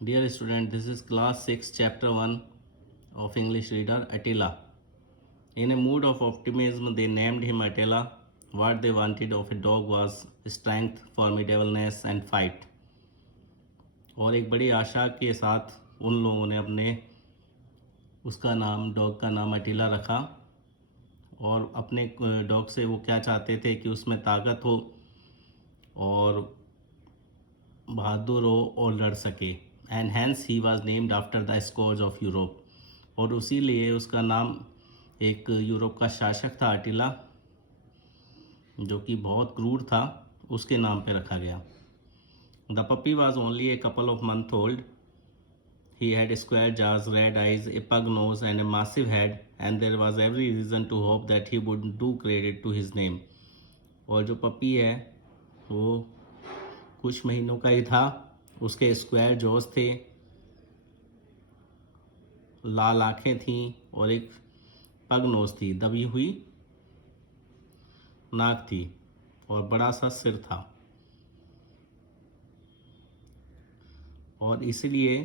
Dear student, this is class 6 chapter 1 of English reader Attila. In a mood of optimism, they named him Attila. What they wanted of a dog was strength, formidableness and fight. और एक बड़ी आशा के साथ उन लोगों ने उसका नाम डॉग का नाम अटीला रखा। और अपने डॉग से वो क्या चाहते थे कि उसमें ताकत हो और बहादुर हो और लड़ सके। And hence he was named after the scourge of Europe. और उसी लिए उसका नाम एक यूरोप का शासक था अटीला, जो कि बहुत क्रूर था, उसके नाम पे रखा गया। The puppy was only a couple of month old. He had square jaws, red eyes, a pug nose and a massive head, and there was every reason to hope that he would do credit to his name. और जो puppy है वो कुछ महीनों का ही था। उसके square jaws थे, लाल आँखें थीं और एक पग नोज थी, दबी हुई नाक थी और बड़ा सा सिर था। और इसलिए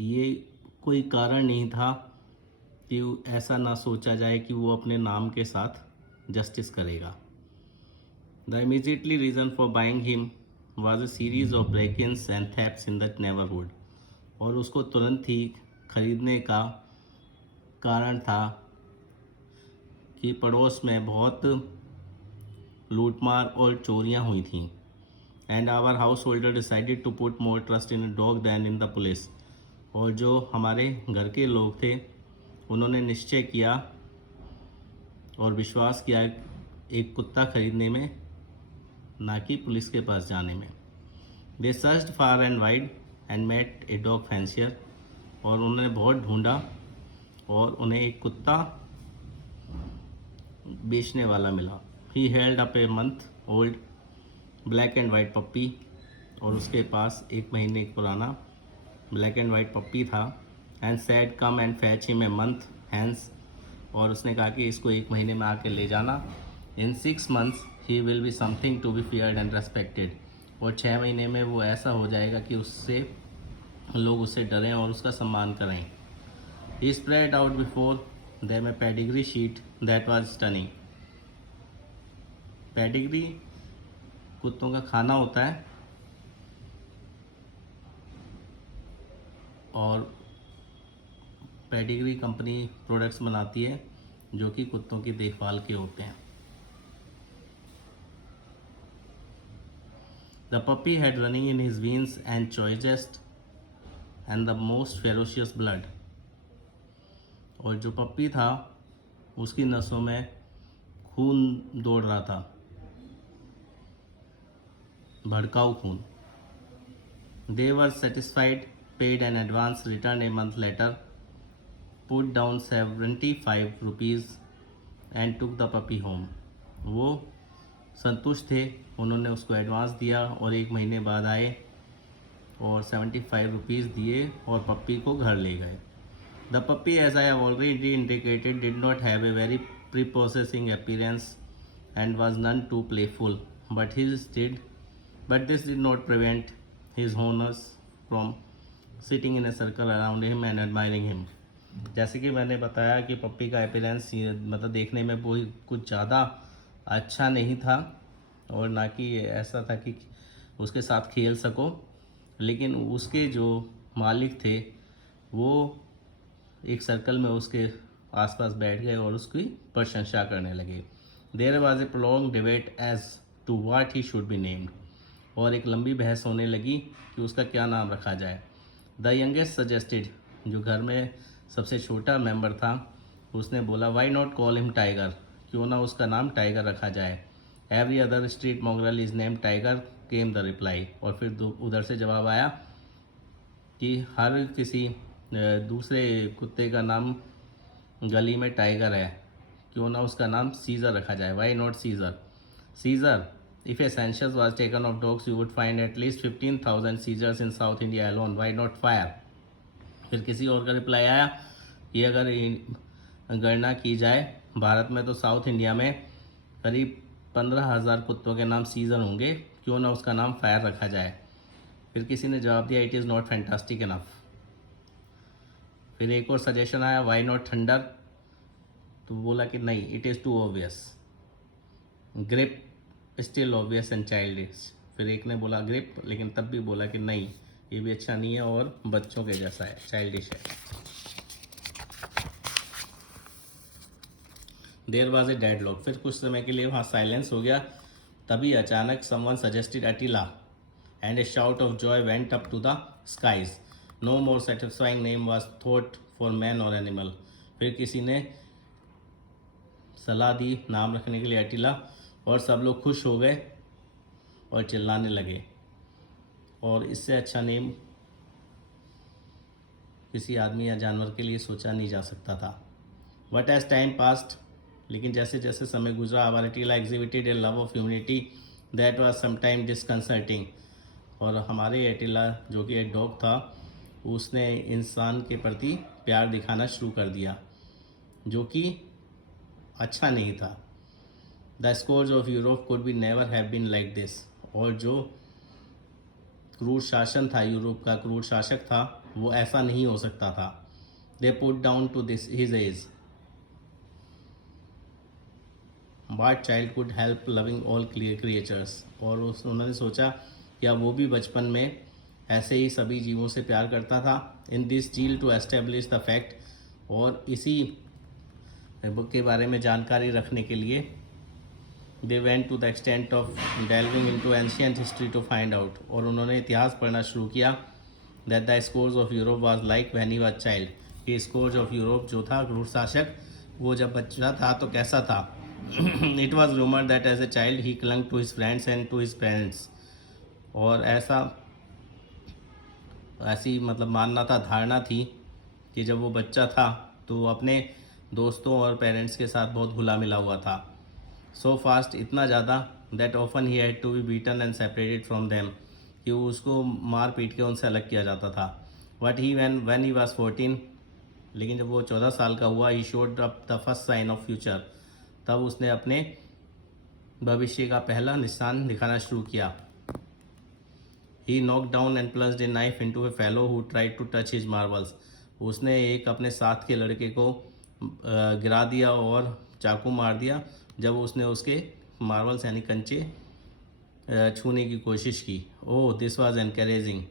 ये कोई कारण नहीं था कि ऐसा ना सोचा जाए कि वो अपने नाम के साथ जस्टिस करेगा। The immediately reason for buying him was a series of break ins and thefts in that neighbourhood. और उसको तुरंत ही खरीदने का कारण था कि पड़ोस में बहुत लूटमार और चोरियां हुई थीं। And our house holder decided to put more trust in a dog than in the police. और जो हमारे घर के लोग थे उन्होंने निश्चय किया और विश्वास किया एक कुत्ता खरीदने में, ना कि पुलिस के पास जाने में। They searched far and wide and met a dog fancier. और उन्होंने बहुत ढूंढा और उन्हें एक कुत्ता बेचने वाला मिला। He held up a month old black and white puppy. और उसके पास एक महीने पुराना ब्लैक एंड वाइट पप्पी था। And said come and fetch him a month hence. और उसने कहा कि इसको एक महीने में आके ले जाना। In 6 months he will be something to be feared and respected. और 6 महीने में वो ऐसा हो जाएगा कि उससे लोग उससे डरें और उसका सम्मान करें। He spread out before them a pedigree sheet that was stunning. Pedigree कुत्तों का खाना होता है और पेडिग्री कंपनी प्रोडक्ट्स बनाती है जो कि कुत्तों की देखभाल के होते हैं। The puppy had running in his veins and choicest and the most ferocious blood. और जो पप्पी था उसकी नसों में खून दौड़ रहा था, भड़काऊ खून। They were satisfied, paid an advance, return a month later, put down 75 rupees and took the puppy home. वो संतुष्ट थे, उन्होंने उसको एडवांस दिया और एक महीने बाद आए और 75 रुपीज़ दिए और पप्पी को घर ले गए। The puppy, as I have already indicated, did not have a very prepossessing appearance and was none too playful, but this did not prevent his owners from sitting in a circle around him and admiring him. जैसे कि मैंने बताया कि पप्पी का appearance मतलब देखने में वो कुछ ज़्यादा अच्छा नहीं था और ना कि ऐसा था कि उसके साथ खेल सको, लेकिन उसके जो मालिक थे वो एक सर्कल में उसके आसपास बैठ गए और उसकी प्रशंसा करने लगे। There was a prolonged debate as to what he should be named. और एक लंबी बहस होने लगी कि उसका क्या नाम रखा जाए। द यंगेस्ट सजेस्टेड, जो घर में सबसे छोटा मेंबर था, उसने बोला why not call him Tiger, क्यों ना उसका नाम टाइगर रखा जाए। Every other street mongrel is name Tiger, came the reply. और फिर उधर से जवाब आया कि हर किसी दूसरे कुत्ते का नाम गली में टाइगर है, क्यों ना उसका नाम सीज़र रखा जाए। Why not Caesar? Caesar, if a census was taken of dogs you would find at least 15,000 Caesars in South India alone, why not fire? फिर किसी और का रिप्लाई आया कि अगर गणना की जाए भारत में तो साउथ इंडिया में करीब 15,000 कुत्तों के नाम सीज़र होंगे, क्यों ना उसका नाम फायर रखा जाए। फिर किसी ने जवाब दिया it is not fantastic enough. फिर एक और सजेशन आया वाई नॉट थंडर, तो बोला कि नहीं it is too obvious. Grip still obvious and childish. फिर एक ने बोला ग्रिप, लेकिन तब भी बोला कि नहीं ये भी अच्छा नहीं है और बच्चों के जैसा है, चाइल्डिश है। There was a deadlock. फिर कुछ समय के लिए वहाँ साइलेंस हो गया। तभी अचानक someone suggested Attila and a shout of joy went up to the skies. No more satisfying name was thought for man और एनिमल। फिर किसी ने सलाह दी नाम रखने के लिए अटिला, और सब लोग खुश हो गए और चिल्लाने लगे, और इससे अच्छा नेम किसी आदमी या जानवर के लिए सोचा नहीं जा सकता था। बट एज टाइम पास्ट, लेकिन जैसे जैसे समय गुजरा, our Attila exhibited a love of humanity that was sometime disconcerting. और हमारे अटिला जो कि एक डॉग था, उसने इंसान के प्रति प्यार दिखाना शुरू कर दिया, जो कि अच्छा नहीं था। The scourge of Europe could be never have been like this. और जो क्रूर शासन था, यूरोप का क्रूर शासक था, वो ऐसा नहीं हो सकता था। They put down to this his age what child could help loving all creatures. और उन्होंने सोचा क्या वो भी बचपन में ऐसे ही सभी जीवों से प्यार करता था। In this deal to establish the fact, और इसी बुक के बारे में जानकारी रखने के लिए they went to the extent of delving into ancient history to find out. और उन्होंने इतिहास पढ़ना शुरू किया that the scourge of Europe was like when he was child. ये स्कोर्स ऑफ यूरोप जो था क्रूर शासक, वो जब बच्चा था तो कैसा था। It was rumour that as a child he clung to his friends and to his parents. और ऐसी मतलब मानना था, धारणा थी कि जब वो बच्चा था तो वो अपने दोस्तों और पेरेंट्स के साथ बहुत घुला मिला हुआ था। सो फास्ट, इतना ज़्यादा, that often he had to be beaten and separated from them, कि उसको मार पीट के उनसे अलग किया जाता था। But he when he was 14, लेकिन जब वो 14 साल का हुआ, he showed up the first sign of future. तब उसने अपने भविष्य का पहला निशान दिखाना शुरू किया। He knock down and plunged a knife into a fellow who tried to touch his marbles. उसने एक अपने साथ के लड़के को गिरा दिया और चाकू मार दिया जब उसने उसके मार्बल्स यानी कंचे छूने की कोशिश की। Oh this was encouraging.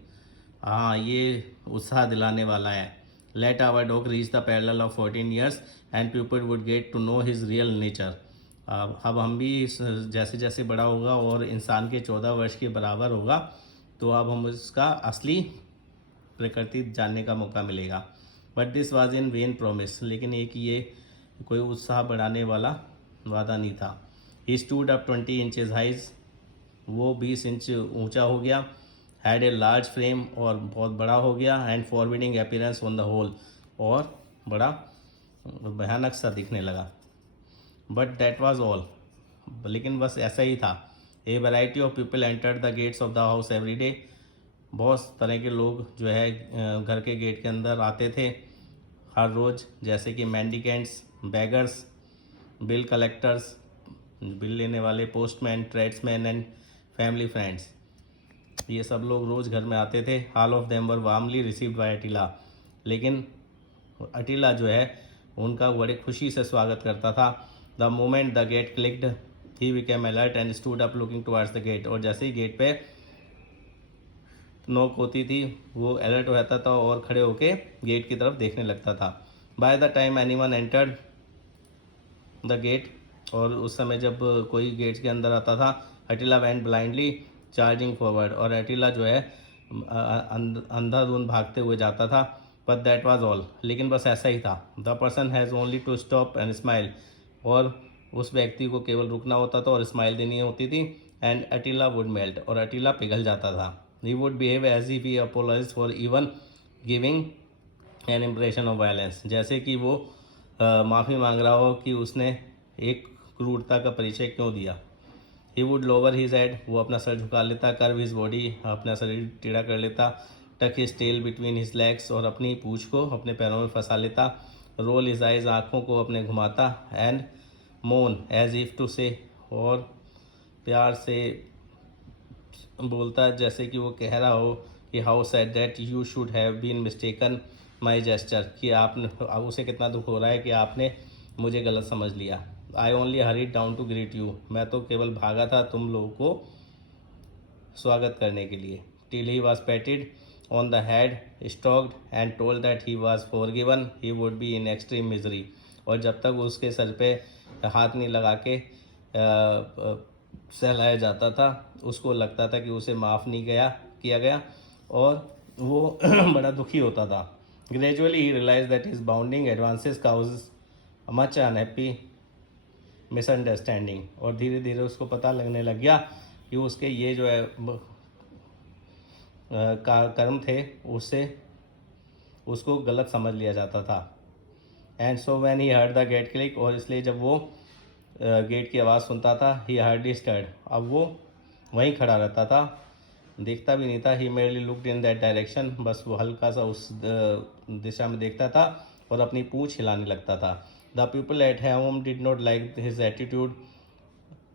हाँ, ये उत्साह दिलाने वाला है। Let our dog reach the parallel of 14 years and people would get to know his real nature. अब हम भी जैसे जैसे बड़ा होगा और इंसान के 14 वर्ष के बराबर होगा, तो अब हम उसका असली प्रकृति जानने का मौका मिलेगा। But this was in when promise, लेकिन एक ये कोई उत्साह बढ़ाने वाला वादा नहीं था। He stood up 20 inches highs, वो 20 इंच ऊंचा हो गया। हैड ए लार्ज फ्रेम, और बहुत बड़ा हो गया। And forbidding appearance on the whole, और बड़ा भयानक सा दिखने लगा। बट दैट वाज ऑल, लेकिन बस ऐसा ही था। ए variety of people entered the gates of the house every day. बहुत तरह के लोग जो है घर के गेट के अंदर आते थे हर रोज़, जैसे कि mendicants, beggars, bill collectors, bill लेने वाले, postman, tradesman and family friends. ये सब लोग रोज़ घर में आते थे। All of them were warmly received by Attila. लेकिन अटिला जो है उनका बड़े खुशी से स्वागत करता था। The moment the gate clicked he became alert and stood up looking towards the gate. और जैसे ही गेट पे नॉक होती थी, वो अलर्ट हो जाता था और खड़े होके गेट की तरफ देखने लगता था। By the time anyone entered the gate, और उस समय जब कोई गेट के अंदर आता था, अटिला वेंट ब्लाइंडली चार्जिंग फॉरवर्ड। और अटिला जो है अंधाधुंध भागते हुए जाता था। बट दैट वाज ऑल, लेकिन बस ऐसा ही था। The person has only to stop and smile, और उस व्यक्ति को केवल रुकना होता था और स्माइल देनी होती थी। एंड अटिला वुड मेल्ट, और अटिला पिघल जाता था। He would behave as if he apologises for even giving an impression of violence, जैसे कि वो माफ़ी मांग रहा हो कि उसने एक क्रूरता का परिचय क्यों दिया। He would lower his head, वो अपना सर झुका लेता। कर्व हिज बॉडी, अपना शरीर टेढ़ा कर लेता। Tuck his tail between his legs, और अपनी पूँछ को अपने पैरों में फंसा लेता। रोल हिज आइज, आँखों को अपने घुमाता। एंड मोन एज इफ टू से, और प्यार से बोलता जैसे कि वो कह रहा हो कि how sad that you should have been mistaken my gesture, कि आपने, उसे कितना दुख हो रहा है कि आपने मुझे गलत समझ लिया। I only hurried down to greet you, मैं तो केवल भागा था तुम लोगों को स्वागत करने के लिए। Till he was पैटेड on the head, stocked and told that he was forgiven he would be in extreme misery, और जब तक उसके सर पे हाथ नहीं लगा के सहलाया जाता था, उसको लगता था कि उसे माफ़ नहीं किया गया और वो बड़ा दुखी होता था। Gradually he realise that his bounding advances cause much unhappy misunderstanding, और धीरे धीरे उसको पता लगने लग गया कि उसके ये जो है कर्म थे उससे उसको गलत समझ लिया जाता था। And so when he heard the gate click, और इसलिए जब वो गेट की आवाज़ सुनता था, ही हार्डली स्टर्ड, अब वो वहीं खड़ा रहता था, देखता भी नहीं था। He merely looked in that direction, बस वो हल्का सा उस दिशा में देखता था और अपनी पूँछ हिलाने लगता था। The people at home did not like his attitude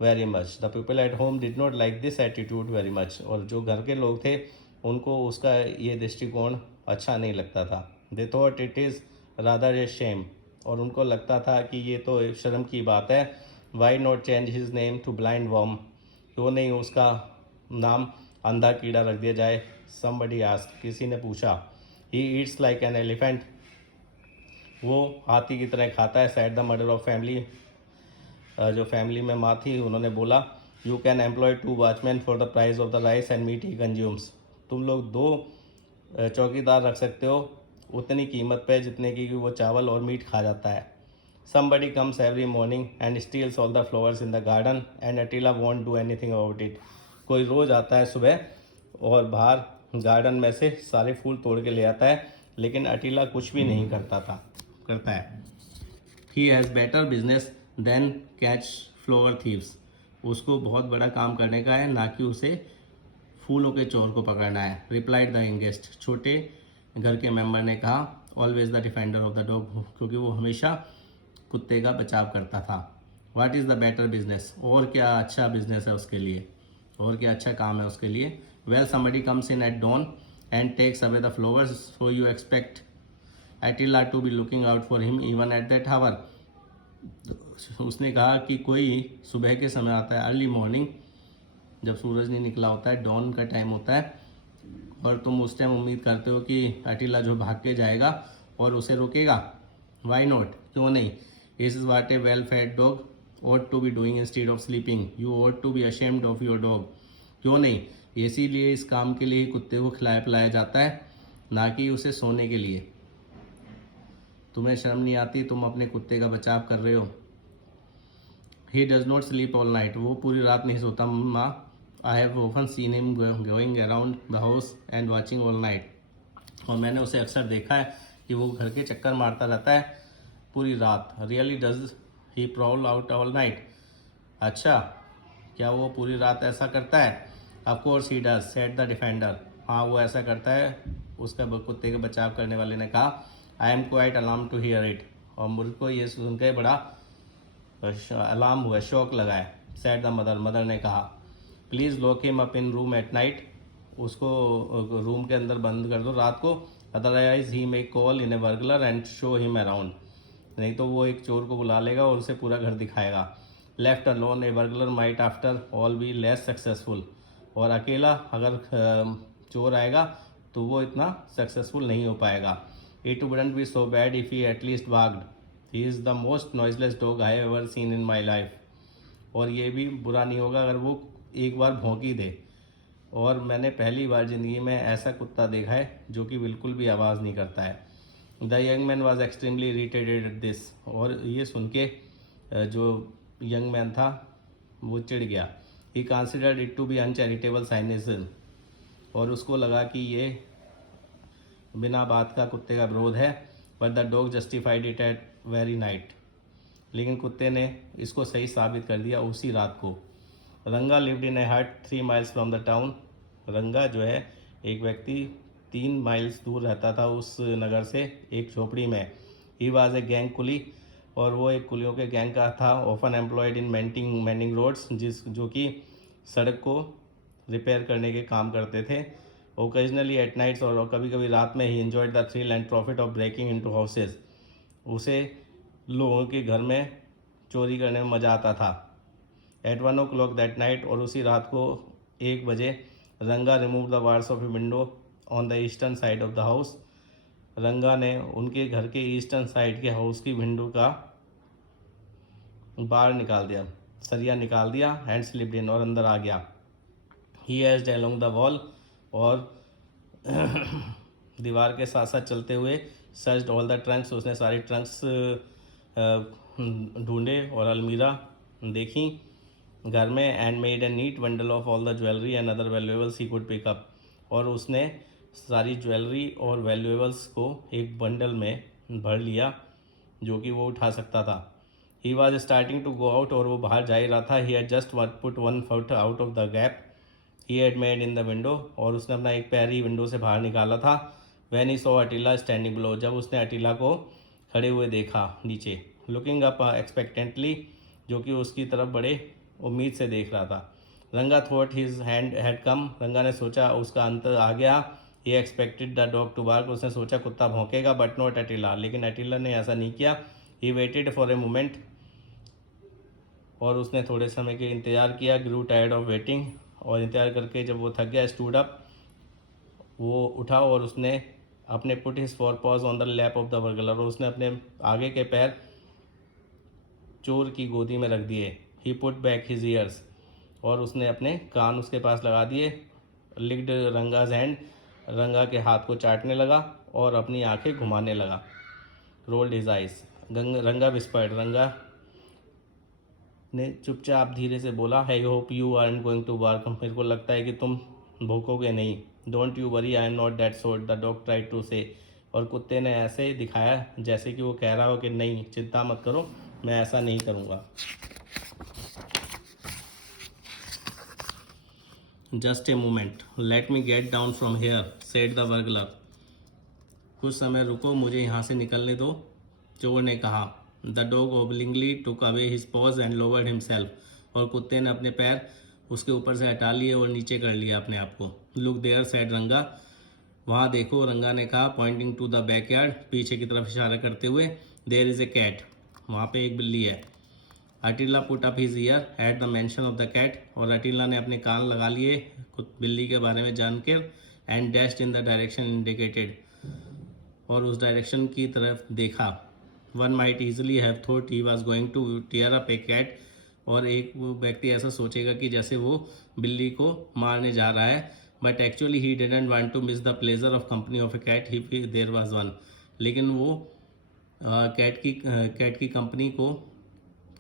very much, the people at home did not like this attitude very much, और जो घर के लोग थे उनको उसका ये दृष्टिकोण अच्छा नहीं लगता था। They thought it is rather a shame, और उनको लगता था कि ये तो शर्म की बात है। Why not change his name to blind worm, क्यों नहीं उसका नाम अंधा कीड़ा रख दिया जाए। समबडी आस्क्ड, किसी ने पूछा। He eats like an elephant, वो हाथी की तरह खाता है। Said the mother of family, जो फैमिली में माँ थी उन्होंने बोला। You can employ 2 watchman for the price of the rice and meat he consumes, तुम लोग 2 चौकीदार रख सकते हो उतनी कीमत पे जितने की वो चावल और मीट खा जाता है। Somebody comes every morning and steals all the flowers in the garden and Attila won't do anything about it, कोई रोज़ आता है सुबह और बाहर गार्डन में से सारे फूल तोड़ के ले आता है, लेकिन अटीला कुछ भी नहीं करता है। He has better business than catch flower thieves, उसको बहुत बड़ा काम करने का है, ना कि उसे फूलों के चोर को पकड़ना है। रिप्लाइड द यंगेस्ट, छोटे घर के मेंबर ने कहा। Always the defender of the dog, क्योंकि वो हमेशा कुत्ते का बचाव करता था। What is the better business, और क्या अच्छा बिजनेस है उसके लिए, और क्या अच्छा काम है उसके लिए। Well somebody comes in at dawn and takes away the flowers, so you expect Attila to be looking out for him even at that hour, उसने कहा कि कोई सुबह के समय आता है, अर्ली मॉर्निंग, जब सूरज नहीं निकला होता है, डॉन का टाइम होता है, और तुम उस टाइम उम्मीद करते हो कि अटीला जो भाग के जाएगा और उसे रोकेगा। वाई नॉट, क्यों नहीं। This is what a well fed dog ought to be doing instead of sleeping, you ought to be ashamed of your dog, क्यों नहीं, इसीलिए इस काम के लिए ही कुत्ते को खिलाया पिलाया जाता है, ना कि उसे सोने के लिए। तुम्हें शर्म नहीं आती, तुम अपने कुत्ते का बचाव कर रहे हो। He does not sleep all night, वो पूरी रात नहीं सोता माँ। I have often seen him going around the house and watching all night, और मैंने उसे अक्सर देखा है कि वो घर के चक्कर मारता रहता है पूरी रात। Really does he prowl out all night, अच्छा क्या वो पूरी रात ऐसा करता है। Of course he does, said the defender, हाँ वो ऐसा करता है, उसका कुत्ते का बचाव करने वाले ने कहा। I am quite alarmed to hear it, और मुझको ये सुन के बड़ा अलार्म हुआ, शौक लगा है। सेड द मदर, मदर ने कहा। Please lock him up in room at night, उसको रूम के अंदर बंद कर दो रात को, otherwise he may call in A burglar and show him around, नहीं तो वो एक चोर को बुला लेगा और उसे पूरा घर दिखाएगा। Left alone A burglar might after all be less successful, और अकेला अगर चोर आएगा तो वो इतना सक्सेसफुल नहीं हो पाएगा। It wouldn't be so bad if he at least wagged, he is the most noiseless dog I ever seen in my life, और ये भी बुरा नहीं होगा अगर वो एक बार भौंकी दे, और मैंने पहली बार ज़िंदगी में ऐसा कुत्ता देखा है जो कि बिल्कुल भी आवाज़ नहीं करता है। The young man was extremely irritated at this, और ये सुन के जो यंग मैन था वो चिढ़ गया। He considered it to be uncharitable cynicism, और उसको लगा कि ये बिना बात का कुत्ते का विरोध है। But the dog justified it at very night, लेकिन कुत्ते ने इसको सही साबित कर दिया उसी रात को। रंगा लिव्ड इन ए हट 3 miles फ्रॉम द टाउन, रंगा जो है एक व्यक्ति 3 माइल्स दूर रहता था उस नगर से, एक झोपड़ी में। ही वॉज ए गैंग कुली, और वो एक कुलियों के गैंग का था। Often employed in mending roads, जो कि सड़क को रिपेयर करने के काम करते थे, ओकेजनली एट नाइट्स, और कभी कभी रात में he enjoyed the thrill and profit of breaking into houses. उसे लोगों के घर में चोरी करने में मज़ा आता था। एट 1 o'clock दैट नाइट, और उसी रात को 1 बजे, रंगा remove the bars of a window on the eastern side of the house. रंगा ने उनके घर के ईस्टर्न साइड के हाउस की विंडो का बाहर निकाल दिया, सरिया निकाल दिया, एंड स्लिप्ड इन, और अंदर आ गया। ही एज्ड अलोंग द वॉल, और दीवार के साथ साथ चलते हुए सर्च्ड ऑल द ट्रंक्स, उसने सारे ट्रंक्स ढूंढे और अलमीरा देखी घर में, and made a neat bundle of all the jewellery and other valuables he could pick up, और उसने सारी ज्वेलरी और वैल्यूएबल्स को एक बंडल में भर लिया जो कि वो उठा सकता था। He was starting to go out, और वो बाहर जा ही रहा था। He had just put 1 foot out of the gap he had made in the window, और उसने अपना एक पैर ही विंडो से बाहर निकाला था। When he saw Attila standing below, जब उसने अटीला को खड़े हुए देखा नीचे, लुकिंग अप एक्सपेक्टेंटली, जो कि उसकी तरफ बड़े उम्मीद से देख रहा था। Ranga thought his end had come, Ranga ने सोचा उसका अंत आ गया। He expected the dog to bark, उसने सोचा कुत्ता भौंकेगा, बट नॉट अटीला, लेकिन अटीला ने ऐसा नहीं किया। He waited for a moment, और उसने थोड़े समय के इंतज़ार किया। ग्रू टायर्ड ऑफ वेटिंग, और इंतज़ार करके जब वो थक गया, स्टूड अप, वो उठा, और उसने अपने put his four pause on the lap of the burglar, और उसने अपने आगे के पैर चोर की गोदी में रख दिए। ही पुट बैक हिज ईयर्स, और उसने अपने कान उसके पास लगा दिए। लिक्ड रंगाज हैंड, रंगा के हाथ को चाटने लगा और अपनी आंखें घुमाने लगा। Rolled his eyes, Ranga whispered, Ranga ने चुपचाप धीरे से बोला, I hope you are going to bark, मेरे को लगता है कि तुम भूकोगे नहीं। Don't you worry, I am not that sort, the dog try to say, और कुत्ते ने ऐसे दिखाया जैसे कि वो कह रहा हो कि नहीं, चिंता मत करो, मैं ऐसा नहीं करूँगा। Just a moment, let me get down from here, said the burglar, कुछ समय रुको, मुझे यहाँ से निकलने दो, चोर ने कहा। The dog obligingly took away his paws and lowered himself, और कुत्ते ने अपने पैर उसके ऊपर से हटा लिए और नीचे कर लिया अपने आप को। लुक देयर, सेड रंगा, वहाँ देखो, रंगा ने कहा, पॉइंटिंग टू द बैकयार्ड, पीछे की तरफ इशारा करते हुए। देयर इज़ ए कैट, वहाँ पे एक बिल्ली है। Attila put up his ear at the mention of the cat, और अटीला ने अपने कान लगा लिए बिल्ली के बारे में जानकर। And dashed in the direction indicated, और उस डायरेक्शन की तरफ देखा। One might easily have thought he was going to tear up a cat, और एक व्यक्ति ऐसा सोचेगा कि जैसे वो बिल्ली को मारने जा रहा है, but actually he didn't want to miss the pleasure of company of a cat he there was one, लेकिन वो कैट की कंपनी को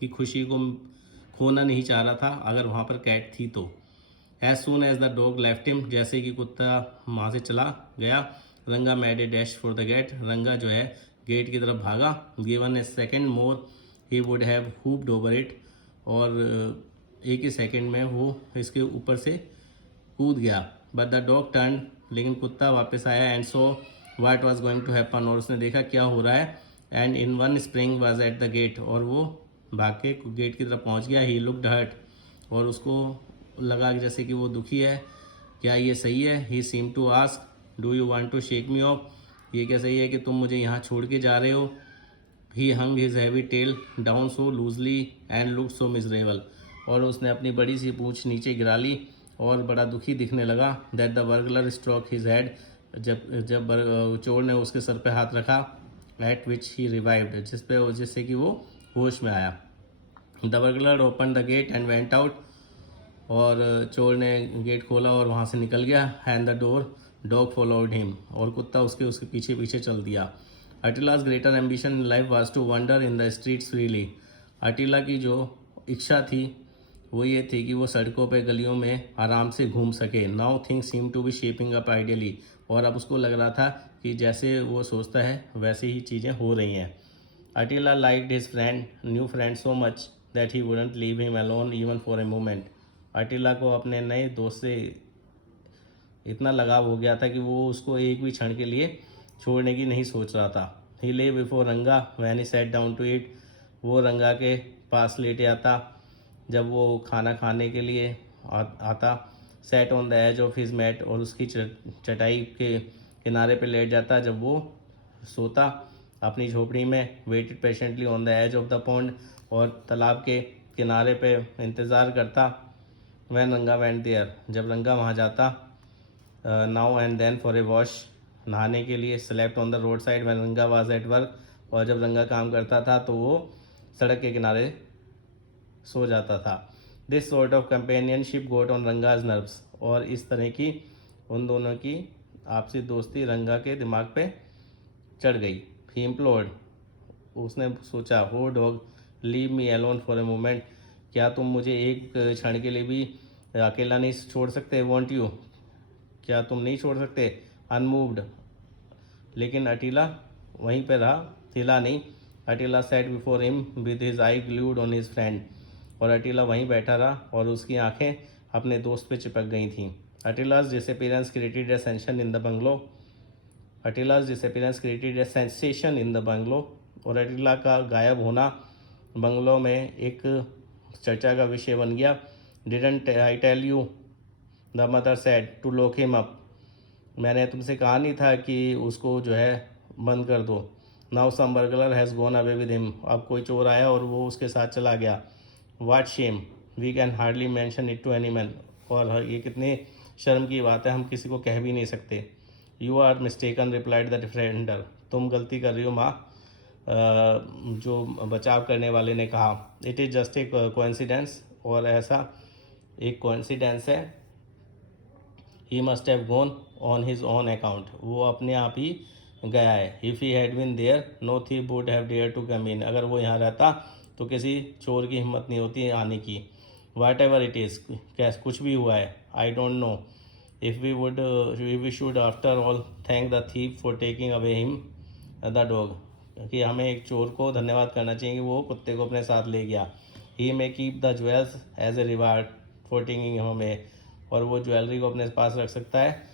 की खुशी को खोना नहीं चाह रहा था अगर वहाँ पर कैट थी तो। As soon as the dog left him, जैसे कि कुत्ता वहाँ से चला गया, Ranga made a dash for the gate, Ranga जो है गेट की तरफ भागा। Given a second more he would have hopped over it, और एक ही सेकेंड में वो इसके ऊपर से कूद गया। बट द डॉग टर्न, लेकिन कुत्ता वापस आया। And so what was going to happen, और उसने देखा क्या हो रहा है। And in one spring was at the gate, और वो भाग के गेट की तरफ पहुंच गया। ही लुक्ड हर्ट, और उसको लगा कि जैसे कि वो दुखी है, क्या ये सही है। He seem to ask, do you want to shake me off, ये क्या सही है कि तुम मुझे यहाँ छोड़ के जा रहे हो। He hung his heavy tail down so loosely and look so miserable, और उसने अपनी बड़ी सी पूंछ नीचे गिरा ली और बड़ा दुखी दिखने लगा। That the burglar stroke his head, जब चोर ने उसके सर पे हाथ रखा। एट विच ही रिवाइव्ड, जिससे कि वो होश में आया। The burglar open the gate and went out, और चोर ने गेट खोला और वहाँ से निकल गया। And the dog followed him, और कुत्ता उसके पीछे पीछे चल दिया। Attila's greater ambition in life was to wander in the streets freely, Attila की जो इच्छा थी वो ये थी कि वो सड़कों पे गलियों में आराम से घूम सके। Now things seem to be shaping up ideally, और अब उसको लग रहा था कि जैसे वो सोचता है वैसे ही चीज़ें हो रही हैं। Attila liked his new friend so much that he wouldn't leave him alone even for a moment, Attila को अपने नए दोस्त से इतना लगाव हो गया था कि वो उसको एक भी क्षण के लिए छोड़ने की नहीं सोच रहा था। ही lay before Ranga when he sat down to eat, वो रंगा के पास लेटे आता जब वो खाना खाने के लिए आता। sat on the edge of his mat, और उसकी चटाई के किनारे पे लेट जाता जब वो सोता अपनी झोपड़ी में। Waited patiently on the edge of the pond, और तालाब के किनारे पे इंतज़ार करता। वैन रंगा वेंट देयर, जब रंगा वहाँ जाता। Now and then for a wash, नहाने के लिए। Slept on the road side when Ranga was at work, और जब रंगा काम करता था तो वो सड़क के किनारे सो जाता था। This sort of companionship got on Ranga's nerves, और इस तरह की उन दोनों की आपसी दोस्ती रंगा के दिमाग पे चढ़ गई। ही इम्प्लोर्ड, उसने सोचा, हो dog leave me alone for a moment, क्या तुम मुझे एक क्षण के लिए भी अकेला नहीं छोड़ सकते। वॉन्ट यू, क्या तुम नहीं छोड़ सकते। अनमूव्ड, लेकिन अटीला वहीं पर रहा, हिला नहीं। Attila sat before him with his eye glued on his friend, और अटीला वहीं बैठा रहा और उसकी आंखें अपने दोस्त पे चिपक गई थीं। Attila's disappearance created a sensation in the bungalow, Attila's disappearance created a sensation in the bungalow, और अटीला का गायब होना बंगलो में एक चर्चा का विषय बन गया। Didn't I tell you, the mother said, to lock him up, मैंने तुमसे कहा नहीं था कि उसको जो है बंद कर दो। Now some burglar has gone away with him, अब कोई चोर आया और वो उसके साथ चला गया। What shame, we can hardly mention it to any man, और ये कितनी शर्म की बात है, हम किसी को कह भी नहीं सकते। You are mistaken, replied the defender, तुम गलती कर रही हो माँ, जो बचाव करने वाले ने कहा। It is just a coincidence, और ऐसा एक कोइंसिडेंस है। He must have gone on his own account, वो अपने आप ही गया है। If he had been there no thief would have dare to come in, अगर वो यहाँ रहता तो किसी चोर की हिम्मत नहीं होती आने की। वाट एवर इट इज़, कैस कुछ भी हुआ है, I don't know if we should after all thank the thief for taking away him the dog, कि हमें एक चोर को धन्यवाद करना चाहिए कि वो कुत्ते को अपने साथ ले गया। He may keep the jewels as a reward for taking him, और वो ज्वेलरी को अपने पास रख सकता है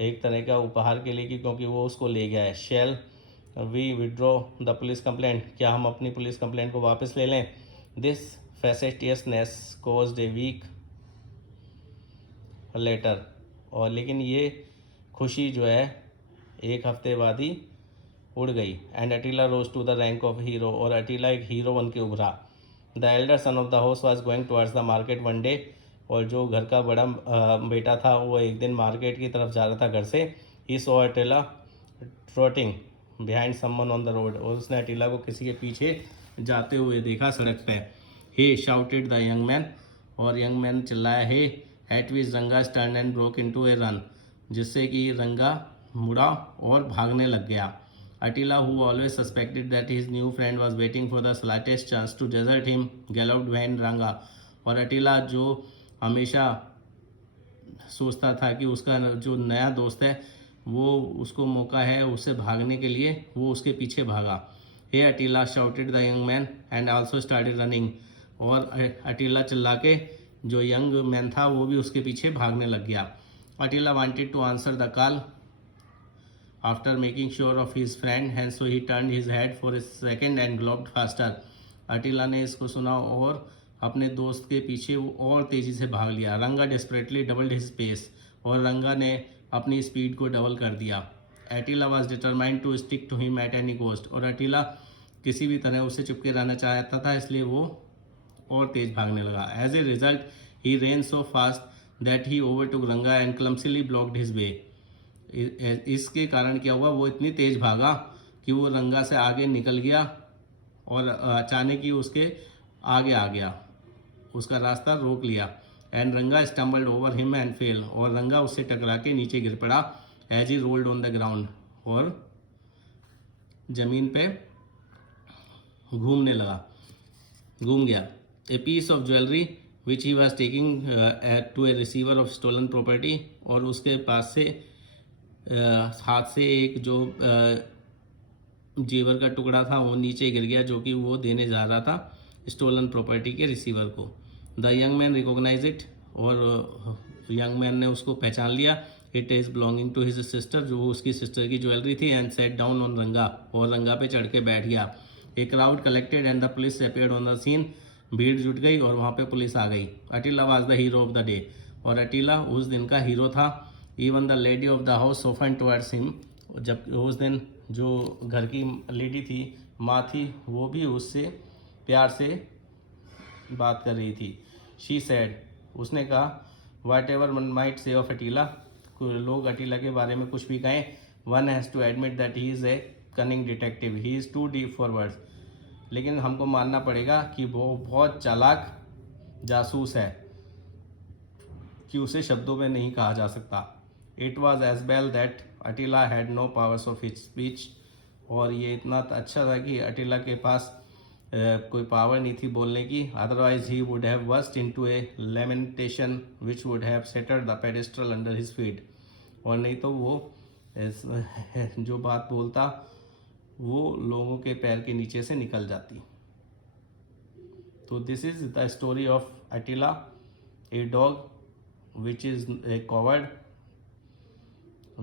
एक तरह का उपहार के लिए, क्योंकि वो उसको ले गया है। Shall we withdraw the police complaint, क्या हम अपनी पुलिस कंप्लेंट को वापस ले लें। This facetiousness caused a week later, और लेकिन ये खुशी जो है एक हफ्ते बाद ही उड़ गई। And Attila rose to the rank of hero, और अटीला एक हीरो बन के उभरा। The elder son of the house was going towards the market one day, और जो घर का बड़ा बेटा था वो एक दिन मार्केट की तरफ जा रहा था घर से। He saw Attila trotting behind someone on the road, और उसने अटीला को किसी के पीछे जाते हुए देखा सड़क पे। हे शाउटेड द यंग मैन, और यंग मैन चिल्लाया हे। एट विच रंगा turn and broke into A run, जिससे कि रंगा मुड़ा और भागने लग गया। अटीला, who always suspected that his new friend was waiting for the slightest chance to desert him, galloped behind रंगा, और अटीला जो हमेशा सोचता था कि उसका जो नया दोस्त है वो उसको मौका है उससे भागने के लिए, वो उसके पीछे भागा। Hey Attila shouted the young man and also started running, और अटीला चिल्ला के जो यंग मैन था वो भी उसके पीछे भागने लग गया। Attila wanted to answer the call after making sure of his friend, and so he turned his head for a second and galloped faster. अटीला ने इसको सुना और अपने दोस्त के पीछे वो और तेज़ी से भाग लिया। रंगा desperately doubled his pace, और रंगा ने अपनी स्पीड को डबल कर दिया। अटीला was determined to stick to him at any cost, और अटीला किसी भी तरह उससे चिपके रहना चाहता था, इसलिए वो और तेज़ भागने लगा। As a result, he ran so fast that he overtook रंगा and clumsily blocked his way. इसके कारण क्या हुआ, वो इतनी तेज़ भागा कि वो रंगा से आगे निकल गया और अचानक ही उसके आगे आ गया, उसका रास्ता रोक लिया। And Ranga stumbled over him and fell, और रंगा उससे टकरा के नीचे गिर पड़ा। As he rolled on the ground, और ज़मीन पे घूम गया। A piece of jewellery which he was taking to a receiver of stolen property, और उसके पास से हाथ से एक जो जेवर का टुकड़ा था वो नीचे गिर गया, जो कि वो देने जा रहा था स्टोलन प्रॉपर्टी के रिसीवर को। The young man recognise it, और यंग मैन ने उसको पहचान लिया। It is belonging to his sister, जो उसकी सिस्टर की ज्वेलरी थी। एंड सेट डाउन ऑन रंगा, और रंगा पे चढ़ के बैठ गया। A crowd collected and the police appeared on the scene, भीड़ जुट गई और वहाँ पे पुलिस आ गई। Attila was the hero of the day, और अटीला उस दिन का हीरो था। Even the lady of the house softened towards him, जब उस दिन जो घर की लेडी थी, माँ थी, वो भी उससे प्यार से बात कर रही थी। शी सेड, उसने कहा, whatever one might say of Attila, लोग अटीला के बारे में कुछ भी कहें, one has to admit that he is a cunning detective, he is too deep for words. लेकिन हमको मानना पड़ेगा कि वो बहुत चालाक जासूस है, कि उसे शब्दों में नहीं कहा जा सकता। It was as well that Attila had no powers of speech, और ये इतना अच्छा था कि अटीला के पास कोई पावर नहीं थी बोलने की। Otherwise he would have burst into a lamentation which would have shattered the pedestal under his feet, और नहीं तो वो जो बात बोलता वो लोगों के पैर के नीचे से निकल जाती। तो this is the story of Attila, a dog which is a coward,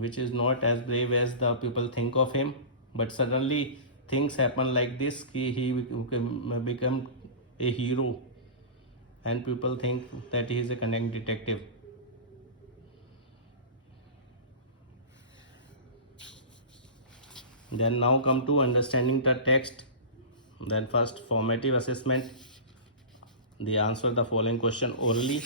which is not as brave as the people think of him, but suddenly things happen like this कि he become a hero and people think that he is a cunning detective. Then now come to understanding the text. Then first formative assessment, the answer the following question orally.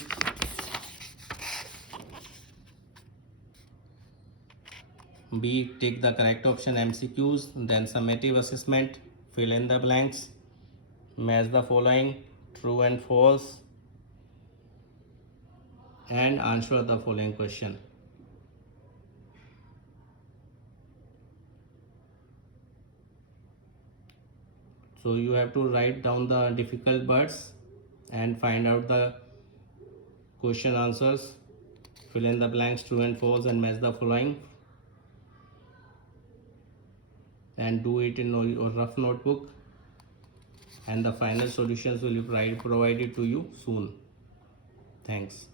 B, take the correct option MCQs. Then summative assessment, fill in the blanks, match the following, true and false, and answer the following question. So you have to write down the difficult words and find out the question answers, fill in the blanks, true and false, and match the following, and do it in your rough notebook, and the final solutions will be provided to you soon. Thanks.